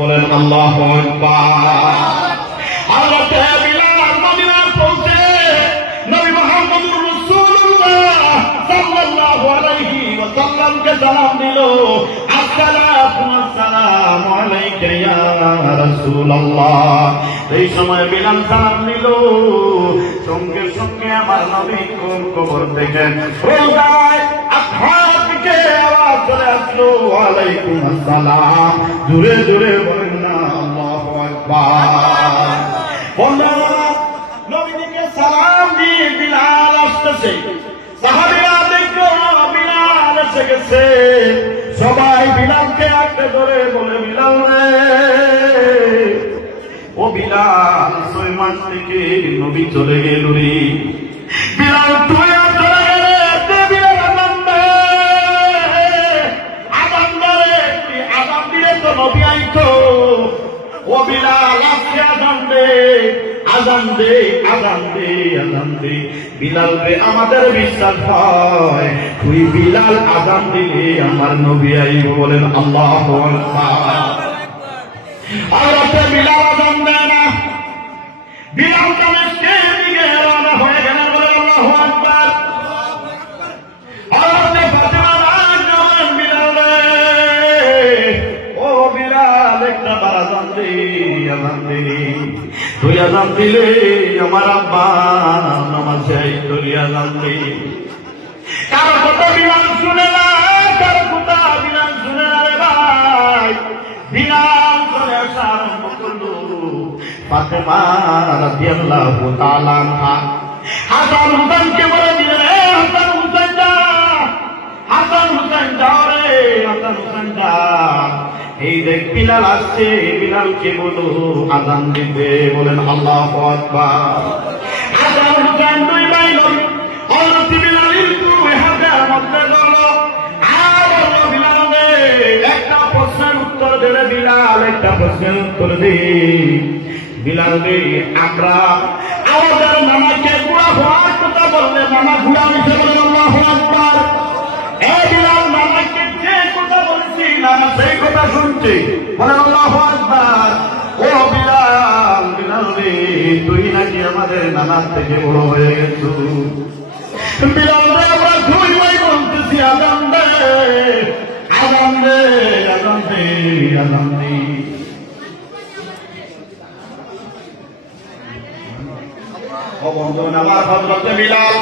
বলেন আল্লাহু আকবার। হযরত বিলাল মদিনা পৌঁছে নবী মুহাম্মদুর রাসূলুল্লাহ সাল্লাল্লাহু আলাইহি ওয়াসাল্লামকে সালাম দিল, আসসালাতু ওয়াসসালামু আলাইকা ইয়া রাসূলুল্লাহ। এই সময় বিলাল সালাম দিল, সঙ্গে সঙ্গে আমার নবী কবর থেকে রোজায় আখাত থেকে আওয়াজ চলে আসলো, ওয়ালাইকুম আসসালাম। জোরে জোরে বলেন না আল্লাহু আকবার। বন্ধুরা, নবীকে সালাম দিয়ে বিলাল আসতেছে, সাহাবীরা দেখলো বিলাল এসে গেছে, সবাই বিলালকে আঁকড়ে ধরে বলে, বিলাল রে, ও বিলাল, 6 মাস থেকে নবী চলে গেল রে, বিলাল তুই চলে গেলে বিলাল আজান দিলে তো নবী আইতো, ও বিলাল আজকে আজান দে, আজান দে, আজান দে, আজান দে। বিলাল রে, আমাদের বিশ্বাস হয় তুই বিলাল আজান দিলে আমার নবী আইব। বলেন আল্লাহু আকবার। হযরত বিলাল আজান দেয় না, বিলাল দামেস্কের দিকে রওনা হয়ে গেলেন। বলেন আল্লাহু আকবার। হযরত ফাতিমা বলেন, বিলাল রে, ও বিলাল, একটা বার আজান দে, আজান দে। তুই আজান দিলে আমার আব্বা নামাজ তুই আজান দে। কারো কথা বিলাল শুনে না, কারো কথা বিলাল শুনে না রে ভাই। বিলাল চলে আসা আরম্ভ করলো। ফাতেমা রাদিয়াল্লাহু তাআলা আনহা হাসান হুসাইনকে বলে দিলেন, হাসান হুসাইন যা, হাসান হুসাইন যাও রে, হাসান হুসাইন যা। এই দেখ বিলাল আসছে, বিলালকে বলো আজান দিতে। বলেন আল্লাহু আকবার। হাসান হুসাইন দুই ভাই নয়, হযরত বিলালের দুই হাতের মধ্যে ধরলো আর বলল, বিলাল রে, একটা প্রশ্নের উত্তর দিলে বিলাল, একটা প্রশ্নের উত্তর দে। বিলাল রে, আমরা আমাদের নামাকে গুণা হওয়ার কথা বললে নামা গুণা মিশে। বলেন আল্লাহু আকবার। এই বিলাল নামাকে যে কথা বলছি নামা সেই কথা শুনছে। বলেন আল্লাহু আকবার। ও বিলাল, বিলাল রে, তুই নাকি আমাদের নানার থেকে বড় হয়ে গেছো। বিলাল রে, আমরা দুই ভাই বলতেছি আজান দে, আজান দে, আজান দে, আজান দে। ও বন্ধুগণ আমার, হযরত বিলাল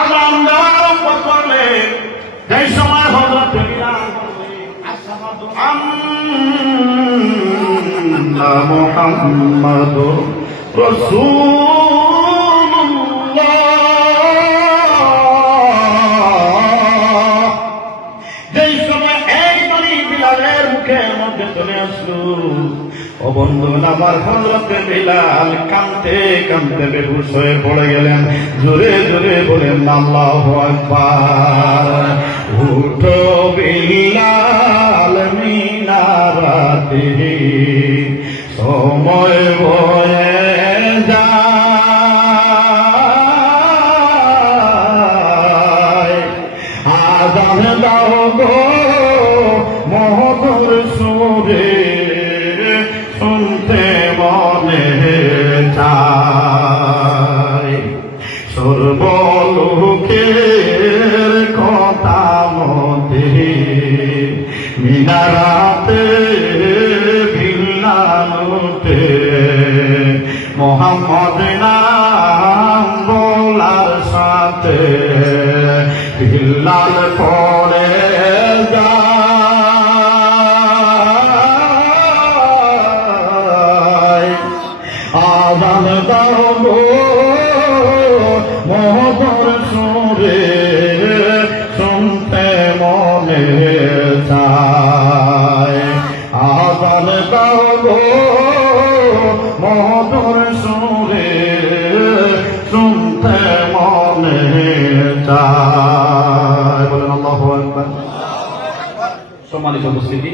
আজান দেওয়া আরম্ভ করলে, সেই সময় হযরত বিলাল আশহাদু আন্না মুহাম্মাদুর রাসূলুল্লাহ, যেই সময় এই বাণী বিলালের মুখের মধ্যে চলে আসলো, ও বন্ধুগণ আমার, হযরত বিলাল কাঁদতে কাঁদতে বেহুশ হয়ে পড়ে গেলেন। জোরে জোরে বলেন আল্লাহু আকবার। উঠো বিলাল মিনারাতে, সময় বয়ে যায়, আজান দাও গো মধুর সুরে, শুনতে মনে চায়, সর্বলোকের কথা মতে মিনারাতে বিলালতে মোহাম্মদ নাম বলার সাথে বিলাল পড়ে যায়, আজান দাও গো মধুর সুরে, শুনতে মনে চায়, আজান দাও গো মধুর সুরে, শুনতে মনে চায়। বলেন আল্লাহু আকবার। সম্মানিত উপস্থিতি,